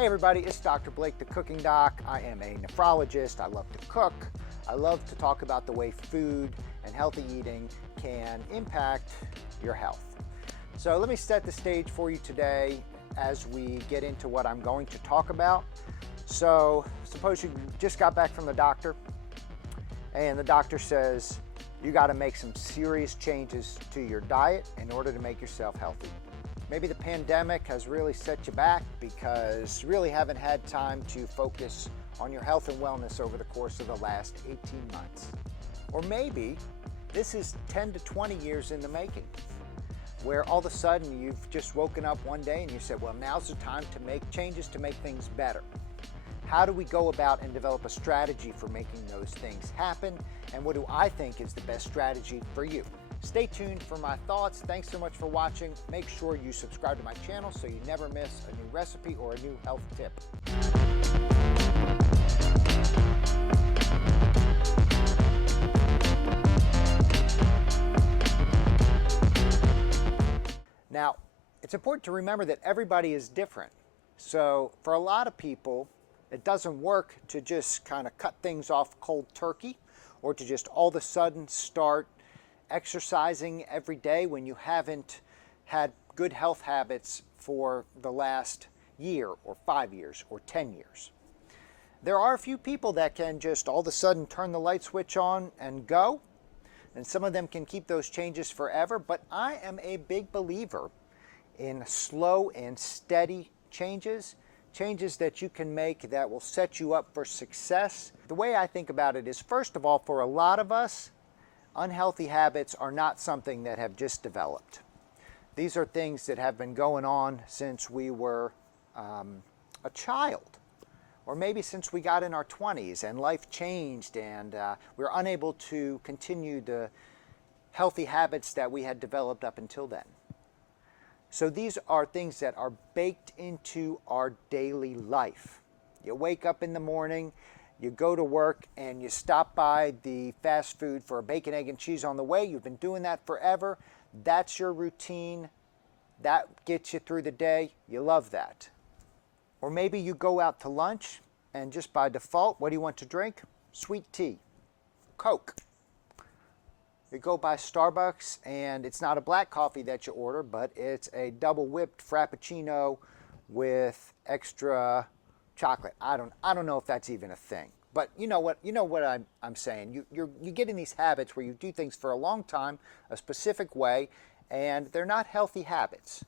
Hey everybody, it's Dr. Blake, the Cooking Doc. I am a nephrologist. I love to cook. I love to talk about the way food and healthy eating can impact your health. So let me set the stage for you today as we get into what I'm going to talk about. So suppose you just got back from the doctor and the doctor says you got to make some serious changes to your diet in order to make yourself healthy. Maybe the pandemic has really set you back because you really haven't had time to focus on your health and wellness over the course of the last 18 months. Or maybe this is 10 to 20 years in the making, where all of a sudden you've just woken up one day and you said, well, now's the time to make changes to make things better. How do we go about and develop a strategy for making those things happen? And what do I think is the best strategy for you? Stay tuned for my thoughts. Thanks so much for watching. Make sure you subscribe to my channel so you never miss a new recipe or a new health tip. Now, it's important to remember that everybody is different. So for a lot of people, it doesn't work to just kind of cut things off cold turkey or to just all of a sudden start exercising every day when you haven't had good health habits for the last year or 5 years or 10 years. There are a few people that can just all of a sudden turn the light switch on and go, and some of them can keep those changes forever, but I am a big believer in slow and steady changes that you can make that will set you up for success. The way I think about it is, first of all, for a lot of us, unhealthy habits are not something that have just developed. These are things that have been going on since we were a child, or maybe since we got in our 20s and life changed and we were unable to continue the healthy habits that we had developed up until then. So these are things that are baked into our daily life. You wake up in the morning, you go to work, and you stop by the fast food for a bacon, egg, and cheese on the way. You've been doing that forever. That's your routine. That gets you through the day. You love that. Or maybe you go out to lunch, and just by default, what do you want to drink? Sweet tea, Coke. You go by Starbucks, and it's not a black coffee that you order, but it's a double whipped Frappuccino with extra chocolate. I don't know if that's even a thing, but you know what I'm saying. You get in these habits where you do things for a long time, a specific way, and they're not healthy habits.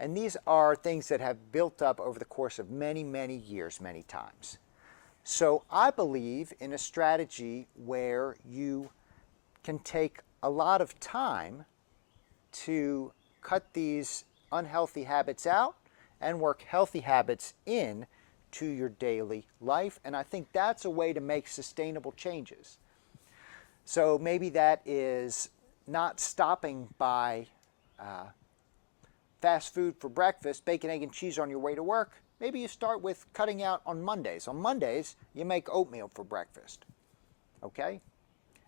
And these are things that have built up over the course of many, many years, many times. So I believe in a strategy where you can take a lot of time to cut these unhealthy habits out and work healthy habits in to your daily life. And I think that's a way to make sustainable changes. So maybe that is not stopping by fast food for breakfast, bacon, egg, and cheese on your way to work. Maybe you start with cutting out on Mondays. On Mondays, you make oatmeal for breakfast, okay?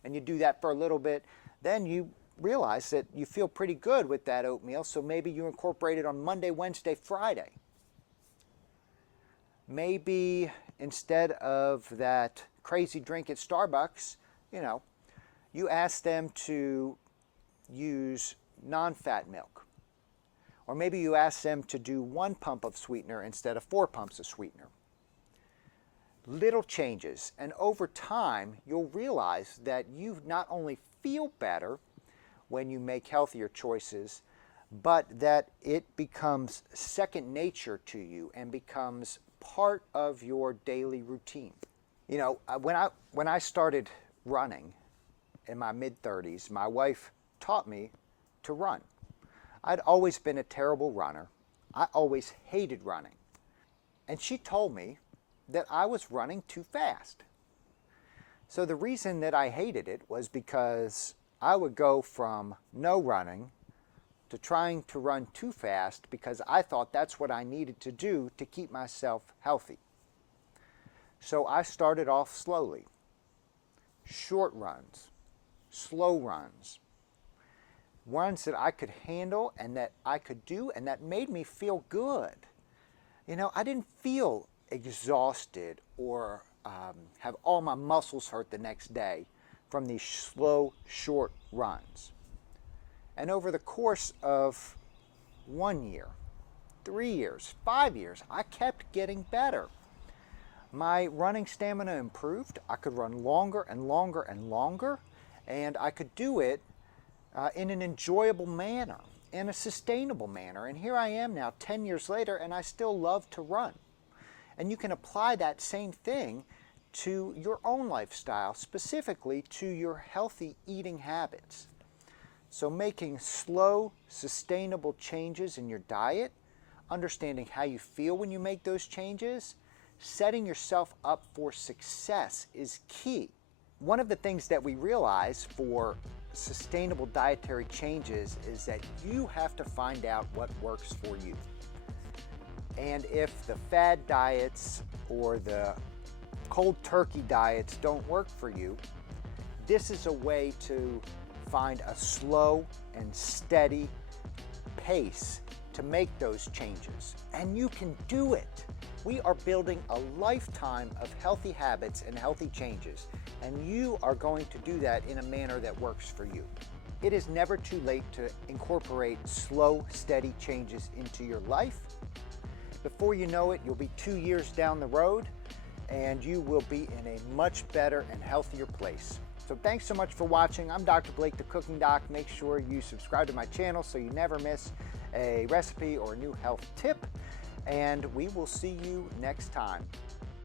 And you do that for a little bit. Then you realize that you feel pretty good with that oatmeal, so maybe you incorporate it on Monday, Wednesday, Friday. Maybe instead of that crazy drink at Starbucks, you ask them to use non-fat milk. Or maybe you ask them to do 1 pump of sweetener instead of 4 pumps of sweetener. Little changes, and over time you'll realize that you not only feel better when you make healthier choices, but that it becomes second nature to you and becomes part of your daily routine. When I started running in my mid-30s, my wife taught me to run. I'd always been a terrible runner. I always hated running. And she told me that I was running too fast. So the reason that I hated it was because I would go from no running to trying to run too fast because I thought that's what I needed to do to keep myself healthy. So I started off slowly. Short runs, slow runs, ones that I could handle and that I could do and that made me feel good. I didn't feel exhausted or have all my muscles hurt the next day from these slow, short runs. And over the course of 1 year, 3 years, 5 years, I kept getting better. My running stamina improved. I could run longer and longer and longer, and I could do it in an enjoyable manner, in a sustainable manner. And here I am now 10 years later, and I still love to run. And you can apply that same thing to your own lifestyle, specifically to your healthy eating habits. So making slow, sustainable changes in your diet, understanding how you feel when you make those changes, setting yourself up for success is key. One of the things that we realize for sustainable dietary changes is that you have to find out what works for you. And if the fad diets or the cold turkey diets don't work for you, this is a way to find a slow and steady pace to make those changes. And you can do it. We are building a lifetime of healthy habits and healthy changes, and you are going to do that in a manner that works for you. It is never too late to incorporate slow, steady changes into your life. Before you know it, you'll be 2 years down the road, and you will be in a much better and healthier place. So thanks so much for watching. I'm Dr. Blake, the Cooking Doc. Make sure you subscribe to my channel so you never miss a recipe or a new health tip. And we will see you next time.